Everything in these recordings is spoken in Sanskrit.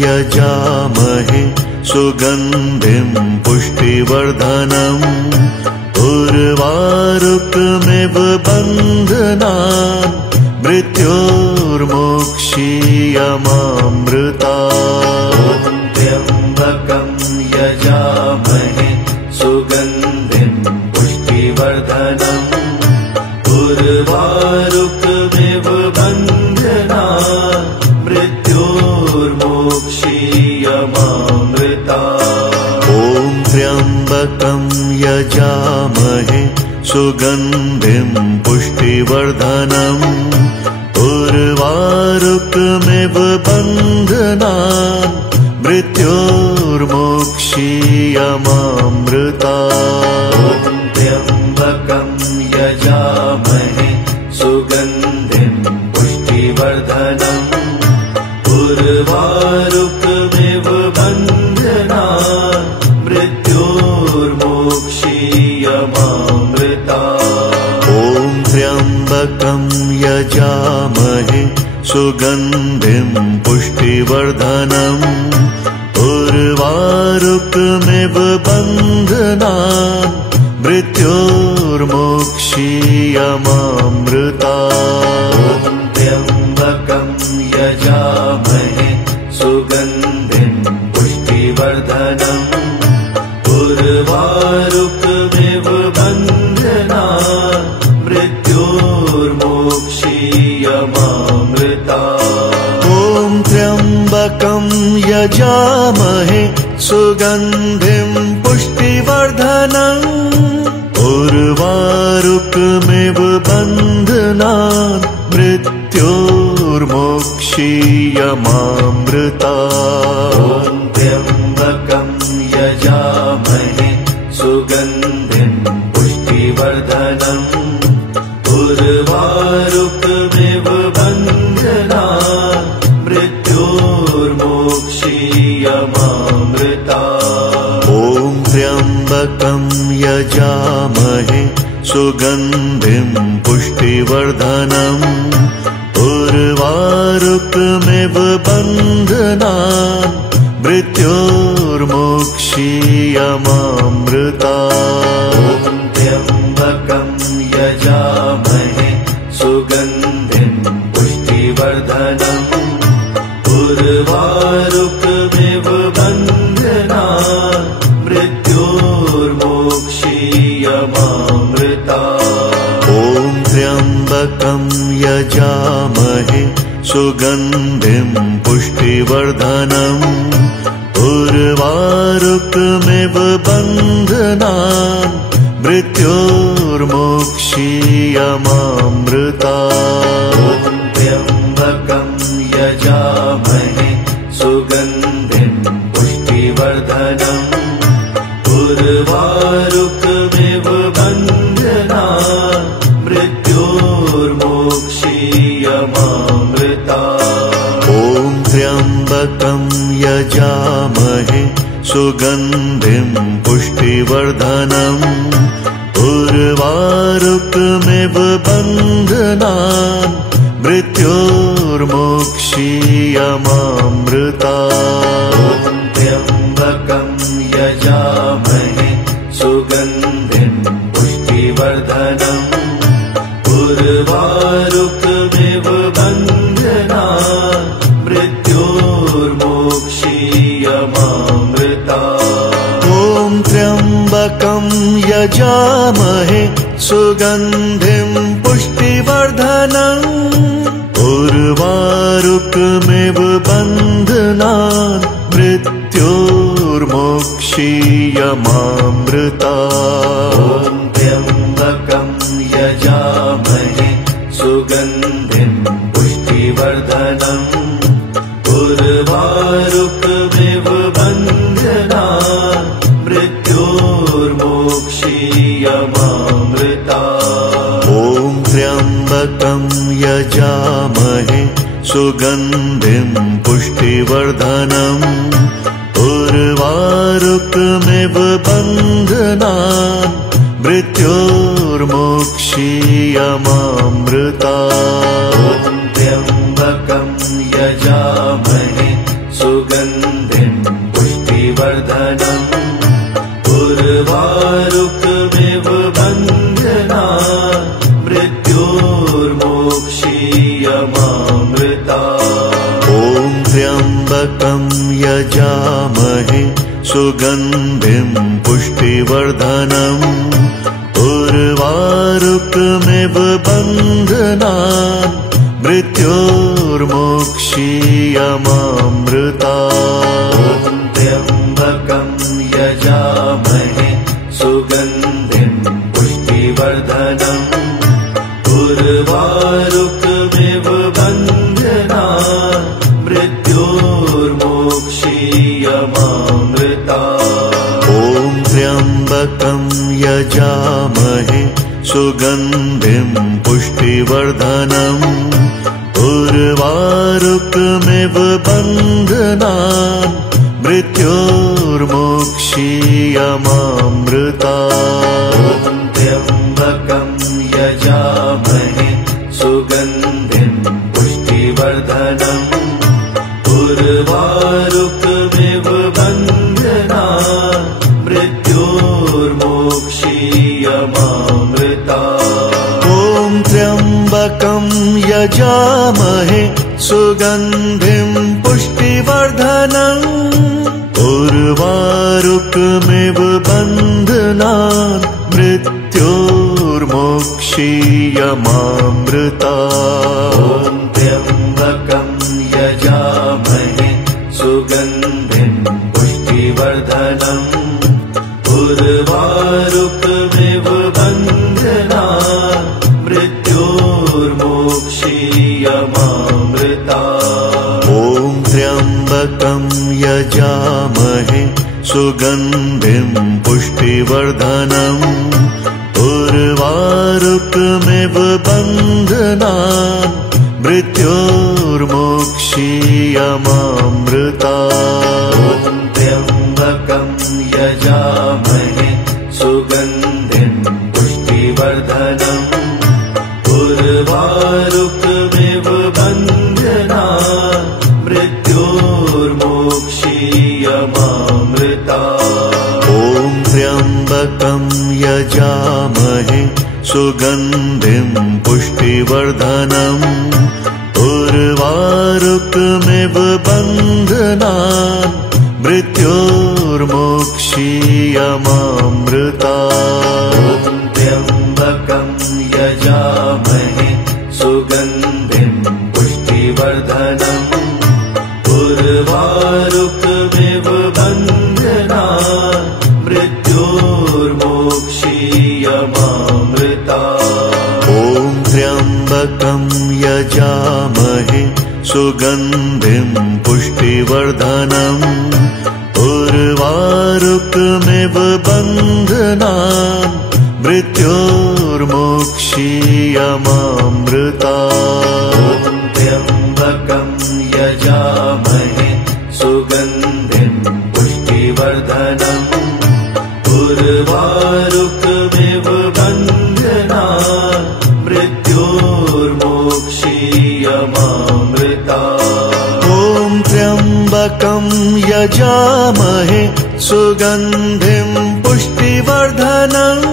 यजामहे सुगन्धिं पुष्टिवर्धनम् उर्वारुकमिव बन्धनान् मृत्योर्मोक्षीयमामृतात्। त्र्यम्बकं यजामहे सुगन्धिं पुष्टिवर्धनम् उर्वारुकमिव बन्धनान् मृत्योर्मोक्षीयमामृतात्। ॐ त्र्यम्बकं यजामहे सुगन्धिं पुष्टिवर्धनम् उर्वारुकमिव बन्धनान् मृत्योर्मोक्षीयमामृतात्। त्र्यम्बकं यजामहे सुगन्धिं पुष्टिवर्धनम् उर्वारुकमिव बन्धनान् मृत्योर्मोक्षीयमामृतात्। ॐ त्र्यम्बकं यजामहे सुगन्धिं पुष्टिवर्धनम् उर्वारुकमिव बन्धनान् मृत्योर्मोक्षीयमामृतात्। त्र्यम्बकं यजामहे सुगन्धिं पुष्टिवर्धनम् उर्वारुकमिव बन्धनान् मृत्योर्मोक्षीयमामृतात्। ॐ त्र्यम्बकं यजामहे सुगन्धिं पुष्टिवर्धनम् उर्वारुकमिव बन्धनान् मृत्योर्मोक्षीयमामृतात्। त्र्यम्बकं यजामहे सुगन्धिं पुष्टिवर्धनम् उर्वारुकमिव बन्धनान् मृत्योर्मोक्षीयमामृतात्। ॐ त्र्यम्बकं यजामहे सुगन्धिं पुष्टिवर्धनम् उर्वारुकमिव बन्धनान् मृत्योर्मोक्षीयमामृतात्। त्र्यम्बकं यजामहे सुगन्धिं पुष्टिवर्धनम् उर्वारुकमिव बन्धनान् मृत्योर्मोक्षीयमामृतात्। ॐ त्र्यम्बकं यजामहे सुगन्धिं पुष्टिवर्धनम् उर्वारुकमिव बन्धनान् मृत्योर्मोक्षीयमामृतात्। त्र्यम्बकं यजामहे सुगन्धिं पुष्टिवर्धनम् उर्वारुकमिव बन्धनान् मृत्योर्मोक्षीयमामृतात्। ॐ त्र्यम्बकं यजामहे सुगन्धिं पुष्टिवर्धनम् उर्वारुकमिव बन्धनान् मृत्योर्मोक्षीयमामृतात्। त्र्यम्बकं यजामहे सुगन्धिं पुष्टिवर्धनम् उर्वारुकमिव बन्धनान् मृत्योर्मोक्षीयमामृतात्। ॐ त्र्यम्बकं यजामहे सुगन्धिं पुष्टिवर्धनम् उर्वारुकमिव बन्धनान् मृत्योर्मोक्षीयमामृतात्। त्र्यम्बकं यजामहे सुगन्धिं पुष्टिवर्धनम् उर्वारुकमिव बन्धनान् मृत्योर्मोक्षीयमामृतात्। ॐ त्र्यम्बकं यजामहे सुगन्धिं पुष्टिवर्धनम् उर्वारुकमिव बन्धनान् मृत्योर्मोक्षीयमामृतात्। त्र्यम्बकं यजामहे सुगन्धिं पुष्टिवर्धनम् उर्वारुकमिव बन्धनान् मृत्योर्मोक्षीयमामृतात्। ॐ त्र्यम्बकं यजामहे सुगन्धिं पुष्टिवर्धनम् उर्वारुकमिव बन्धनान् मृत्योर्मोक्षीयमामृतात्। त्र्यम्बकं यजामहे सुगन्धिं पुष्टिवर्धनम् उर्वारुकमिव बन्धनान् मृत्योर्मोक्षीयमामृतात्। ॐ त्र्यम्बकं यजामहे सुगन्धिं पुष्टिवर्धनम् उर्वारुकमिव बन्धनान् मृत्योर्मोक्षीयमामृतात्। त्र्यम्बकं यजामहे सुगन्धिं पुष्टिवर्धनम् उर्वारुकमिव बन्धनान् मृत्योर्मोक्षीयमामृतात्। ॐ त्र्यम्बकं यजामहे सुगन्धिं पुष्टिवर्धनम् उर्वारुकमिव बन्धनान् मृत्योर्मोक्षीयमामृतात्। त्र्यम्बकं यजामहे सुगन्धिं पुष्टिवर्धनम् उर्वारुकमिव बन्धनान् मृत्योर्मोक्षीयमामृतात्। ॐ त्र्यम्बकं यजामहे सुगन्धिं पुष्टिवर्धनम् उर्वारुकमिव बन्धनान् मृत्योर्मोक्षीयमामृतात्। त्र्यम्बकं यजामहे सुगन्धिं पुष्टिवर्धनम् उर्वारुकमिव बन्धनान् मृत्योर्मोक्षीयमामृतात्। ॐ त्र्यम्बकं यजामहे सुगन्धिं पुष्टिवर्धनम् उर्वारुकमिव बन्धनान् मृत्योर्मोक्षीयमामृतात्। त्र्यम्बकं यजामहे सुगन्धिं पुष्टिवर्धनम् उर्वारुकमिव बन्धनान् मृत्योर्मोक्षीयमामृतात्। ॐ त्र्यम्बकं यजामहे सुगन्धिं पुष्टिवर्धनम् उर्वारुकमिव बन्धनान् मृत्योर्मोक्षीयमामृतात्। त्र्यम्बकं यजामहे सुगन्धिं पुष्टिवर्धनम् उर्वारुकमिव बन्धनान् मृत्योर्मोक्षीयमामृतात्। ॐ त्र्यम्बकं यजामहे सुगन्धिं पुष्टिवर्धनम्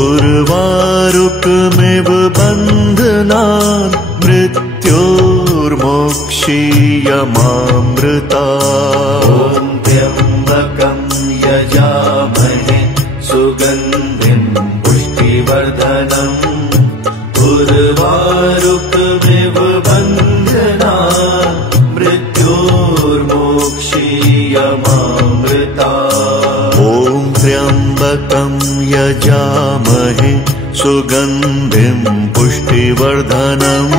उर्वारुकमिव बन्धनान् मृत्योर्मोक्षीयमामृतात्। त्र्यम्बकं यजामहे सुगन्धिं पुष्टिवर्धनम् उर्वारुकमिव बन्धनान् मृत्योर्मोक्षीयमामृतात्। ॐ त्र्यम्बकं यजामहे सुगन्धिं पुष्टिवर्धनम्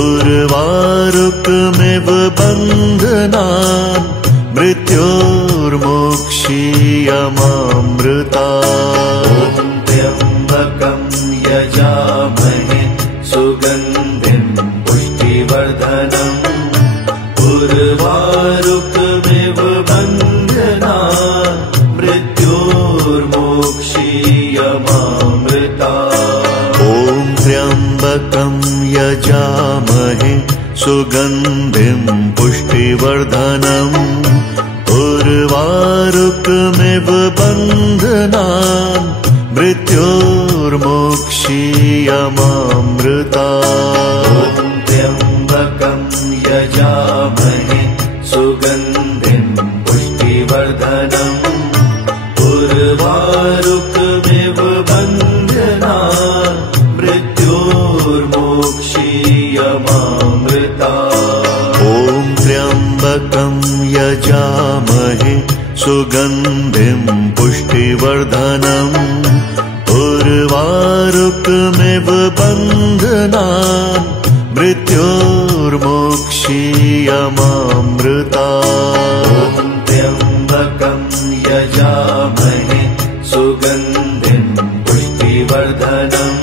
उर्वारुकमिव बन्धनान् मृत्योर्मोक्षीयमामृतात्। त्र्यम्बकं यजामहे पुष्टिवर्धनम् उर्वारुकमिव बन्धनात् मृत्योर्मोक्षीयमामृता। ॐ त्र्यम्बकं यजामहे सुगन्धिं पुष्टिवर्धनम् उर्वारुकमिव बन्धनात् मृत्योर्मोक्षीयमामृता। ॐ त्र्यम्बकं यजामहे सुगन्धिं पुष्टिवर्धनम् उर्वारुकमिव बन्धनात् मृत्योर्मोक्षीयमामृता। ॐ त्र्यम्बकं यजामहे सुगन्धिं पुष्टिवर्धनम् उर्वारुकमिव बन्धनात् मृत्योर्मोक्षीयमामृता। ॐ त्र्यम्बकं यजामहे सुगन्धिं पुष्टिवर्धनम्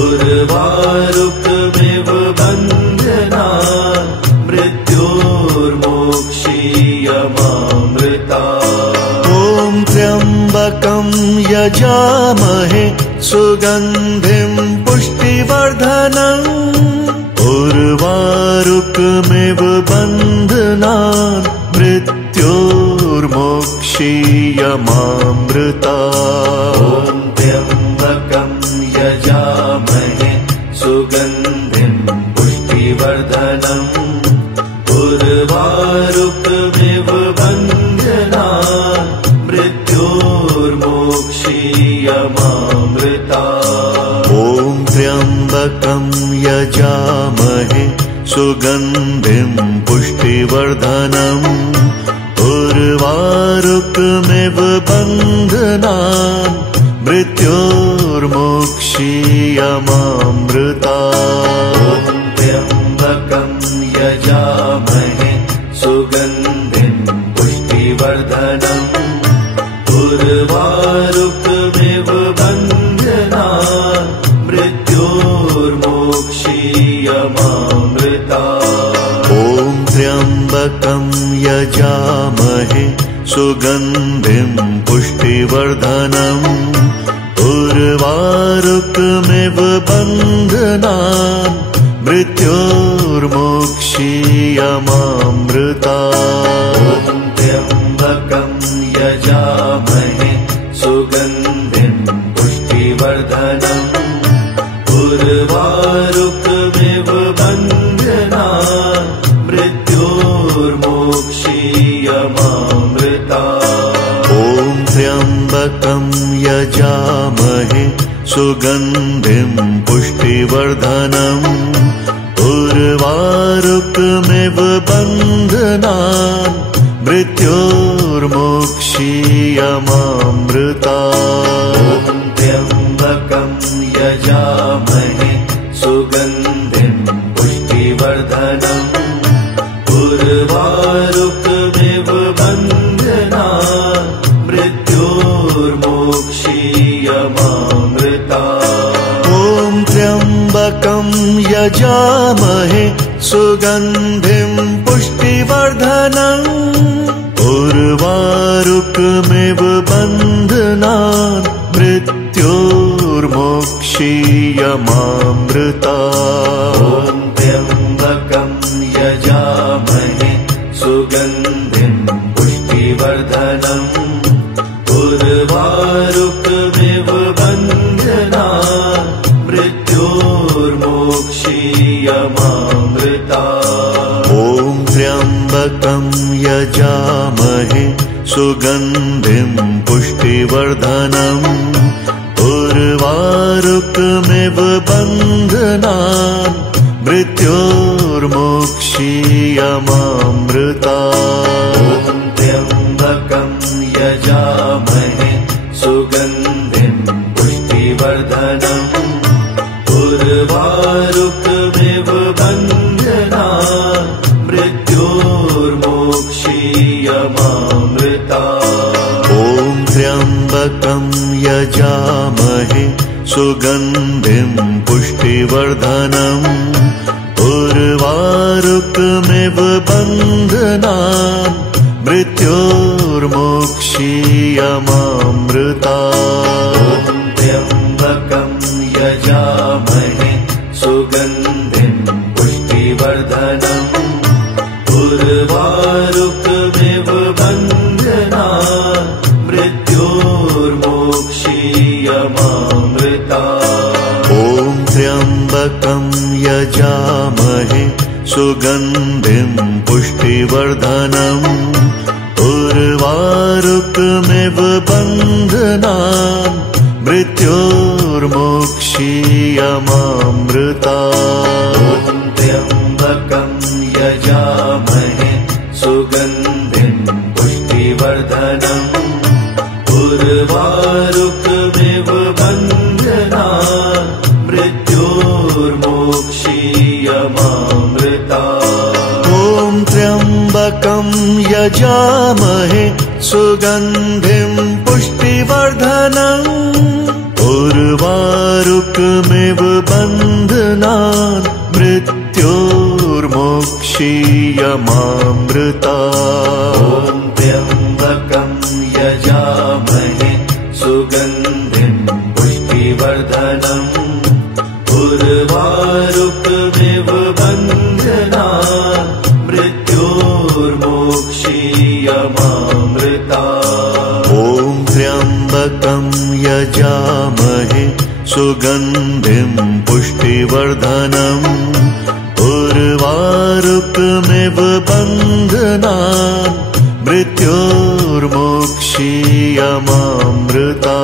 उर्वारुकमिव बन्धनात् मृत्योर्मोक्षीयमामृता। ॐ त्र्यम्बकं यजामहे सुगन्धिं पुष्टिवर्धनम् उर्वारुकमिव बन्धनात् मृत्योर्मोक्षीयमामृता। ॐ त्र्यम्बकं यजामहे सुगन्धिं पुष्टिवर्धनम् उर्वारुकमिव बन्धनात् मृत्योर्मोक्षीयमामृता। ॐ त्र्यम्बकं यजामहे सुगन्धिं पुष्टिवर्धनम् उर्वारुकमिव बन्धनात् मृत्योर्मोक्षीयमामृता। ॐ त्र्यम्बकं यजामहे सुगन्धिं पुष्टिवर्धनम् उर्वारुकमिव बन्धनात् मृत्योर्मोक्षीयमामृता। ॐ त्र्यम्बकं यजामहे सुगन्धिं पुष्टिवर्धनम् उर्वारुकमिव बन्धनात् मृत्योर्मोक्षीयमामृता। ॐ त्र्यम्बकं यजामहे सुगन्धिं पुष्टिवर्धनम् उर्वारुकमिव बन्धनात् मृत्योर्मोक्षीयमामृता। ॐ त्र्यम्बकं यजामहे सुगन्धिं पुष्टिवर्धनम् उर्वारुकमिव बन्धनात् मृत्योर्मोक्षीयमामृता। ॐ त्र्यम्बकं यजामहे सुगन्धिं पुष्टिवर्धनम् उर्वारुकमिव बन्धनात् मृत्योर्मोक्षीयमामृता। ॐ त्र्यम्बकं यजामहे सुगन्धिं पुष्टिवर्धनम् उर्वारुकमिव बन्धनात् मृत्योर्मोक्षीयमामृता। ॐ त्र्यम्बकं यजामहे सुगन्धिं पुष्टिवर्धनम् उर्वारुकमिव बन्धनात् मृत्योर्मोक्षीयमामृता। ॐ त्र्यम्बकं यजामहे सुगन्धिं पुष्टिवर्धनम् उर्वारुकमिव बन्धनात् मृत्योर्मोक्षीयमामृता। ॐ त्र्यम्बकं यजामहे सुगन्धिं पुष्टिवर्धनम् उर्वारुकमिव बन्धनात् मृत्योर्मोक्षीयमामृता। ॐ त्र्यम्बकं यजामहे सुगन्धिं पुष्टिवर्धनम् उर्वारुकमिव उर्वारुकमिव बन्धनान् मृत्योर्मोक्षीयमामृता त्र्यम्बकं यजामहे सुगन्धिं पुष्टिवर्धनम् उर्वारुकमिव बन्धनान् मृत्योर्मोक्षीयमामृता ॐ त्र्यम्बकं यजामहे सुगन्धिं पुष्टिवर्धनम् उर्वारुकमिव बन्धनान् मृत्योर्मोक्षीयमामृता त्र्यम्बकं यजामहे सुगन्धिं पुष्टिवर्धनम् उर्वारुकमिव बन्धनान् मृत्योर्मोक्षीयमामृता ॐ त्र्यम्बकं यजामहे सुगन्धिं पुष्टिवर्धनम् उर्वारुकमिव बन्धनान् मृत्योर्मोक्षीयमामृता त्र्यम्बकं यजामहे सुगन्धिं पुष्टिवर्धनम् उर्वारुकमिव बन्धनान् मृत्योर्मोक्षीयमामृता ॐ त्र्यम्बकं यजामहे सुगन्धिं पुष्टिवर्धनम् उर्वारुकमिव बन्धनान् मृत्योर्मोक्षीयमामृता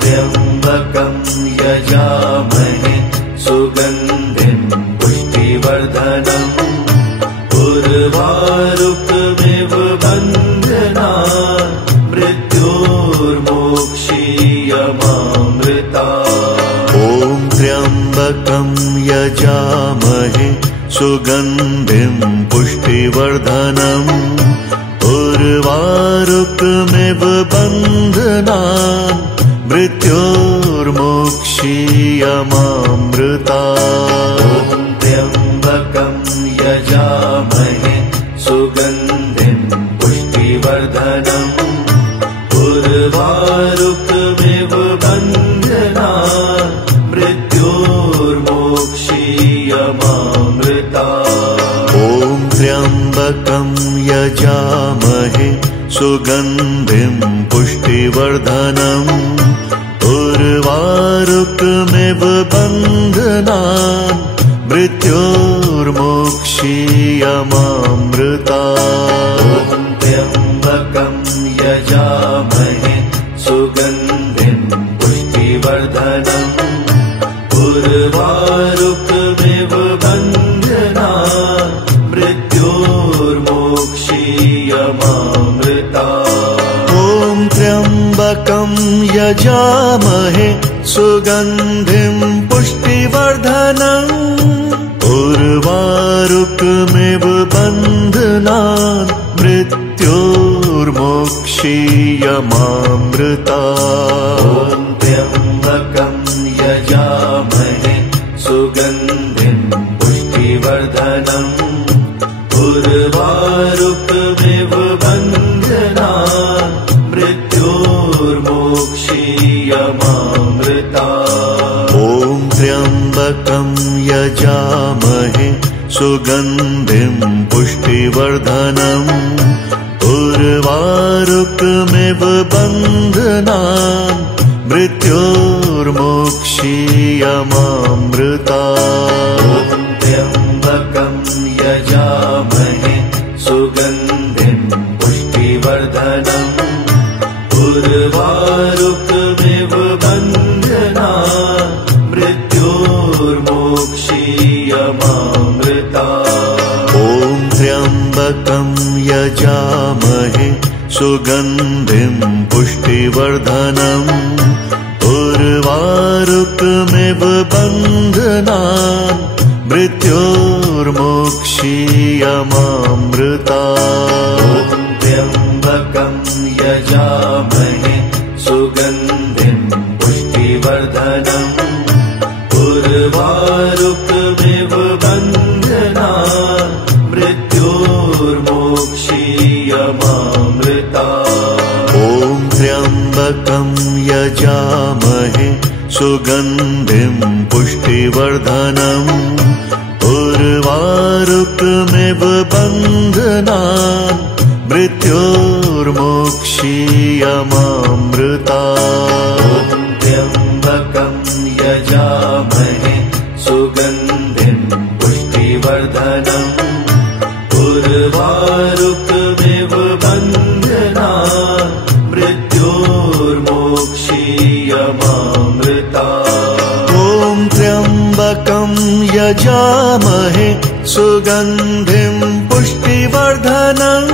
त्र्यम्बकं यजामहे सुगन्धिं पुष्टिवर्धनम् उर्वारुकमिव बन्धनान् मृत्योर्मोक्षीयमामृता ॐ त्र्यम्बकं यजामहे सुगन्धिं पुष्टिवर्धनम् उर्वारुकमिव बन्धनान् मृत्योर्मोक्षीयमामृता त्र्यम्बकं यजामहे सुगन्धिं पुष्टिवर्धनम् उर्वारुकमिव बन्धनान् मृत्योर्मोक्षीयमामृता ॐ त्र्यम्बकं यजामहे सुगन्धिं पुष्टिवर्धनम् उर्वारुकमिव बन्धनान् मृत्योर्मोक्षीयमामृता त्र्यम्बकं यजामहे सुगन्धिं पुष्टिवर्धनम् उर्वारुकमिव बन्धनान् मृत्योर्मोक्षीयमामृता ॐ त्र्यम्बकं यजामहे सुगन्धिं पुष्टिवर्धनम् उर्वारुकमिव बन्धनान् मृत्योर्मोक्षीयमामृता त्र्यम्बकं यजामहे सुगन्धिं पुष्टिवर्धनम् उर्वारुकमिव बन्धनान् मृत्योर्मोक्षीयमामृता ॐ त्र्यम्बकं यजामहे सुगन्धिं पुष्टिवर्धनम् उर्वारुकमिव बन्धनान् मृत्योर्मोक्षीयमामृता त्र्यम्बकं यजामहे सुगन्धिं पुष्टिवर्धनम् उर्वारुकमिव बन्धनान् मृत्योर्मोक्षीयमामृता ॐ त्र्यम्बकं यजामहे सुगन्धिं पुष्टिवर्धनम् उर्वारुकमिव बन्धनान् मृत्योर्मोक्षीयमामृता त्र्यम्बकं यजामहे सुगन्धिं पुष्टिवर्धनम् उर्वारुकमिव बन्धनान् यजामहे सुगन्धिं पुष्टिवर्धनम् उर्वारुकमिव बन्धनान् मृत्योर्मोक्षीयमामृतात्। त्र्यम्बकं यजामहे सुगन्धिं पुष्टिवर्धनम् उर्वारुकमिव बन्धनान् मृत्योर्मोक्षीयमामृतात्। ॐ त्र्यम्बकं यजामहे सुगन्धिं पुष्टिवर्धनम्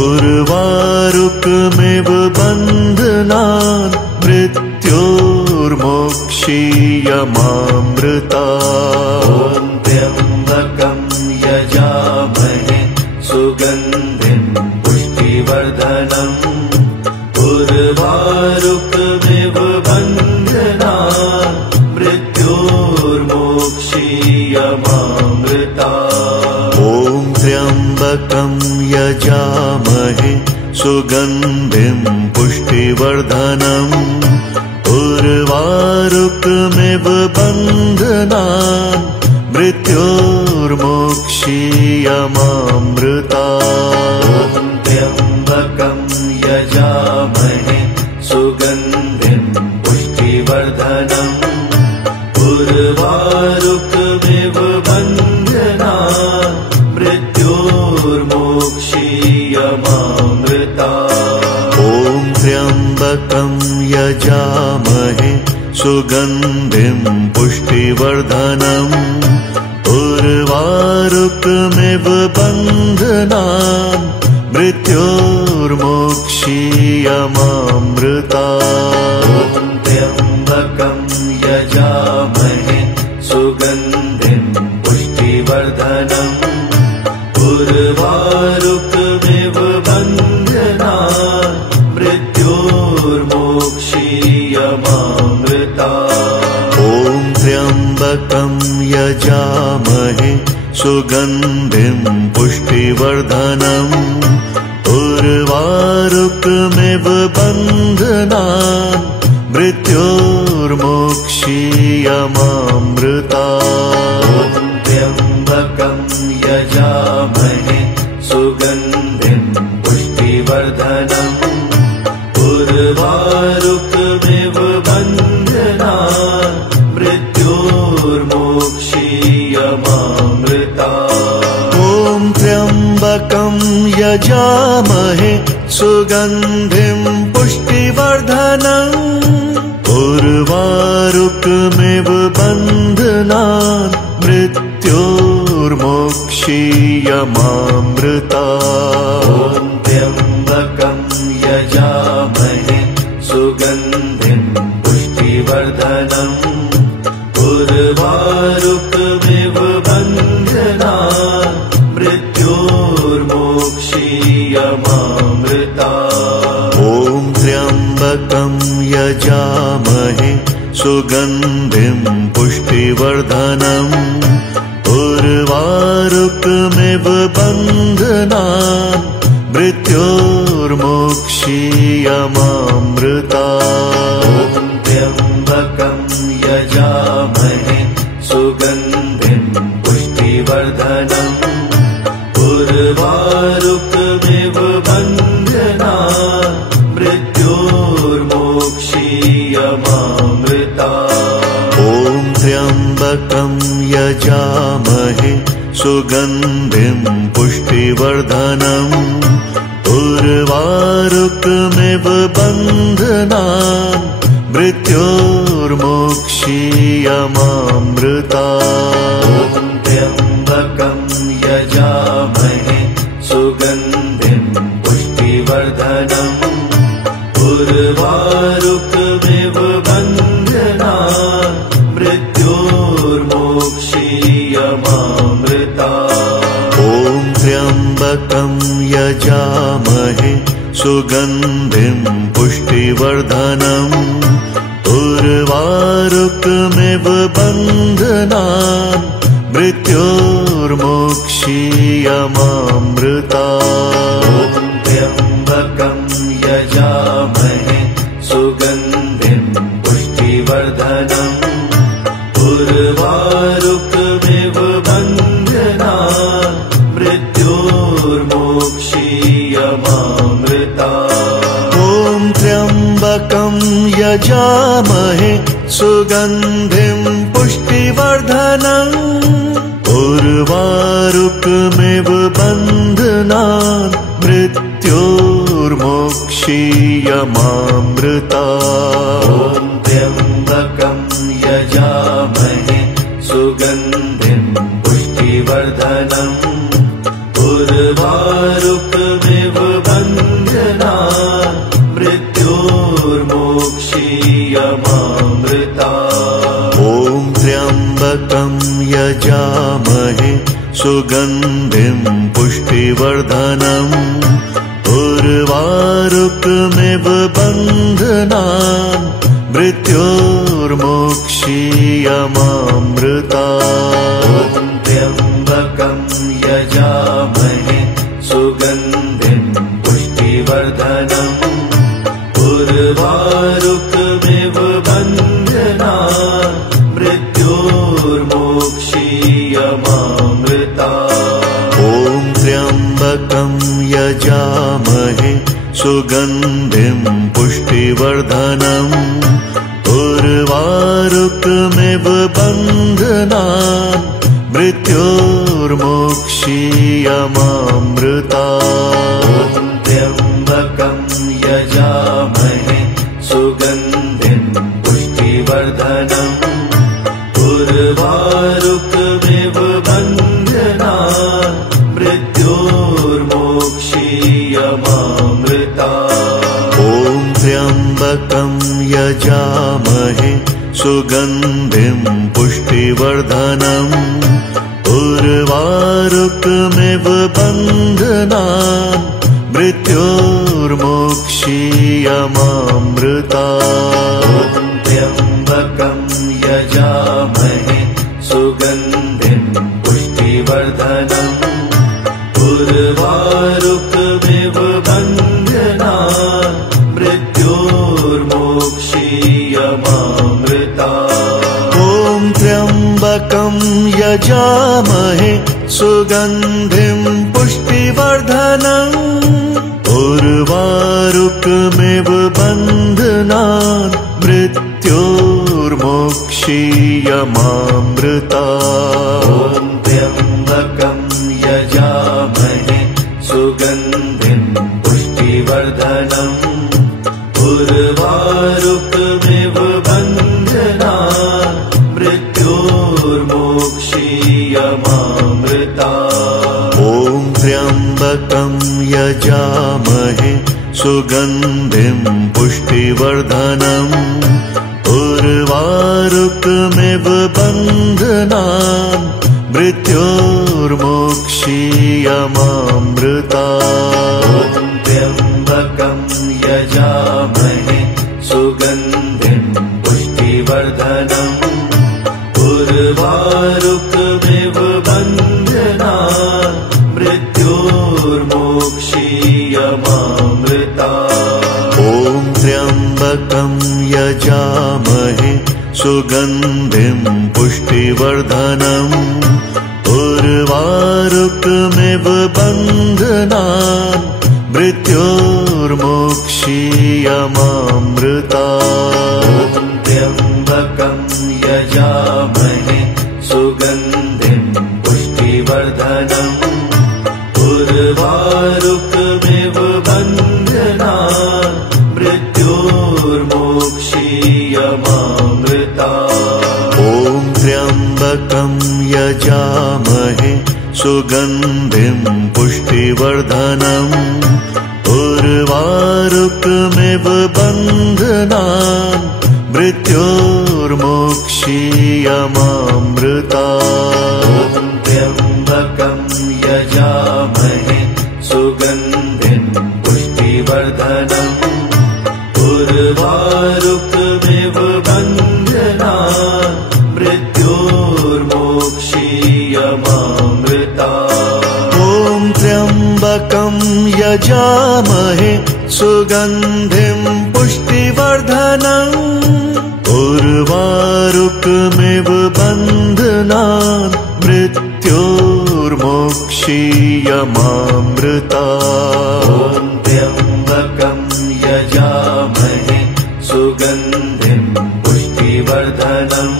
उर्वारुकमिव बन्धनान् मृत्योर्मोक्षीयमामृतात्। ॐ त्र्यम्बकं यजामहे सुगन्धिं पुष्टिवर्धनम् उर्वारुकमिव बन्धनान् मृत्योर्मोक्षीयमामृतात्। ॐ त्र्यम्बकं यजामहे सुगन्धिं पुष्टिवर्धनम् उर्वारुकमिव बन्धनान् मृत्योर्मोक्षीयमामृतात्। ॐ त्र्यम्बकं यजामहे सुगन्धिं पुष्टिवर्धनम् उर्वारुकमिव बन्धनान् मृत्योर्मोक्षीयमामृतात्। ॐ त्र्यम्बकं यजामहे सुगन्धिं पुष्टिवर्धनम् उर्वारुकमिव बन्धनान् मृत्योर्मोक्षीयमामृतात्। ॐ त्र्यम्बकं यजामहे सुगन्धिं पुष्टिवर्धनम् उर्वारुकमिव बन्धनान् मृत्योर्मोक्षीयमामृतात्। ॐ त्र्यम्बकं यजामहे सुगन्धिं पुष्टिवर्धनम् उर्वारुकमिव बन्धनान् मृत्योर्मोक्षीयमामृतात्। ॐ त्र्यम्बकं यजामहे सुगन्धिं पुष्टिवर्धनम् उर्वारुकमिव बन्धनान् मृत्योर्मोक्षीयमामृतात्। ॐ त्र्यम्बकं यजामहे सुगन्धिं पुष्टिवर्धनम् उर्वारुकमिव बन्धनान् मृत्योर्मोक्षीयमामृतात्। ॐ त्र्यम्बकं यजामहे सुगन्धिं पुष्टिवर्धनम् उर्वारुकमिव बन्धनान् मृत्योर्मोक्षीयमामृतात्। ॐ त्र्यम्बकं यजामहे सुगन्धिं पुष्टिवर्धनम् उर्वारुकमिव बन्धनान् मृत्योर्मोक्षीयमामृतात्। ॐ त्र्यम्बकं यजामहे सुगन्धिं पुष्टिवर्धनम् उर्वारुकमिव बन्धनान् मृत्योर्मोक्षीयमामृतात्। ॐ त्र्यम्बकं यजामहे सुगन्धिं पुष्टिवर्धनम् उर्वारुकमिव बन्धनान् मृत्योर्मोक्षीयमामृतात्। ॐ त्र्यम्बकं यजामहे सुगन्धिं पुष्टिवर्धनम् उर्वारुकमिव बन्धनान् मृत्योर्मोक्षीयमामृतात्। ॐ त्र्यम्बकं यजामहे सुगन्धिं पुष्टिवर्धनम् उर्वारुकमिव बन्धनान् मृत्योर्मोक्षीयमामृतात्। ॐ त्र्यम्बकं यजामहे सुगन्धिं पुष्टिवर्धनम् उर्वारुकमिव बन्धनात् मृत्योर्मोक्षीयमामृता। ॐ त्र्यम्बकं यजामहे सुगन्धिं पुष्टिवर्धनम् उर्वारुकमिव बन्धनात् मृत्योर्मोक्षीयमामृता। ॐ त्र्यम्बकं यजामहे सुगन्धिं पुष्टिवर्धनम् उर्वारुकमिव बन्धनात् मृत्योर्मोक्षीयमामृता। ॐ त्र्यम्बकं यजामहे सुगन्धिं पुष्टिवर्धनम् उर्वारुकमिव बन्धनात् मृत्योर्मोक्षीयमामृता। ॐ त्र्यम्बकं यजामहे सुगन्धिं पुष्टिवर्धनम् उर्वारुकमिव बन्धनात् मृत्योर्मोक्षीयमामृता। ॐ त्र्यम्बकं यजामहे सुगन्धिं पुष्टिवर्धनम् उर्वारुकमिव बन्धनात् मृत्योर्मोक्षीयमामृता। ॐ त्र्यम्बकं यजामहे सुगन्धिं पुष्टिवर्धनम् उर्वारुकमिव बन्धनात् मृत्योर्मोक्षीयमामृता। ॐ त्र्यम्बकं यजामहे सुगन्धिं पुष्टिवर्धनम् उर्वारुकमिव बन्धनात् मृत्योर्मोक्षीयमामृता। ॐ त्र्यम्बकं यजामहे सुगन्धिं पुष्टिवर्धनम् उर्वारुकमिव बन्धनात् मृत्योर्मोक्षीयमामृता। ॐ त्र्यम्बकं यजामहे सुगन्धिं पुष्टिवर्धनम् उर्वारुकमिव बन्धनात् मृत्योर्मोक्षीयमामृता। ॐ त्र्यम्बकं यजामहे सुगन्धिं पुष्टिवर्धनम् उर्वारुकमिव बन्धनात् मृत्योर्मोक्षीयमामृता। ॐ त्र्यम्बकं यजामहे सुगन्धिं पुष्टिवर्धनम् उर्वारुकमिव बन्धनात् मृत्योर्मोक्षीयमामृता। ॐ त्र्यम्बकं यजामहे सुगन्धिं पुष्टिवर्धनम् उर्वारुकमिव बन्धनात् मृत्योर्मोक्षीयमामृता। ॐ त्र्यम्बकं यजामहे सुगन्धिं पुष्टिवर्धनम् उर्वारुकमिव बन्धनात् मृत्योर्मोक्षीयमामृता। ॐ त्र्यम्बकं यजामहे सुगन्धिं पुष्टिवर्धनम् उर्वारुकमिव बन्धनात् मृत्योर्मोक्षीयमामृता। ॐ त्र्यम्बकं यजामहे सुगन्धिं पुष्टिवर्धनम् उर्वारुकमिव बन्धनात् मृत्योर्मोक्षीयमामृता। ॐ त्र्यम्बकं यजामहे सुगन्धिं पुष्टिवर्धनम् उर्वारुकमिव बन्धनात् मृत्योर्मोक्षीयमामृता। ॐ त्र्यम्बकं यजामहे सुगन्धिं पुष्टिवर्धनम् उर्वारुकमिव बन्धनान् मृत्योर्मोक्षीयमामृता ॐ त्र्यम्बकं यजामहे सुगन्धिं पुष्टिवर्धनम्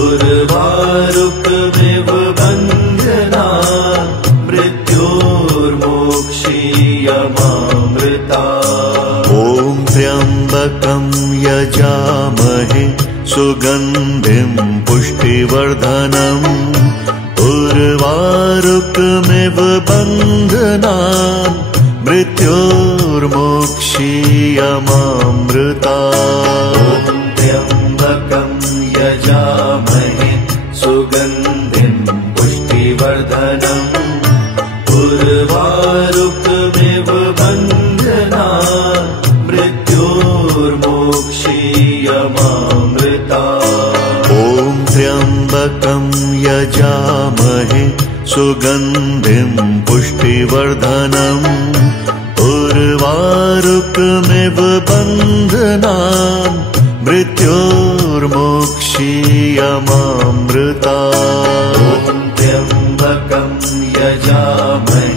उर्वारुकमिव बन्धनान् मृत्योर्मोक्षीयमामृता ॐ त्र्यम्बकं यजामहे सुगन्धिं पुष्टिवर्धनम् उर्वारुकमिव बन्धनान् मृत्योर्मोक्षीयमामृता ॐ त्र्यम्बकं यजामहे सुगन्धिं पुष्टिवर्धनम् उर्वारुकमिव बन्धनान् मृत्योर्मोक्षीयमामृता ॐ त्र्यम्बकं यजामहे सुगन्धिं पुष्टिवर्धनम् उर्वारुकमिव बन्धनान् मृत्योर्मोक्षीयमामृता ॐ त्र्यम्बकं यजामहे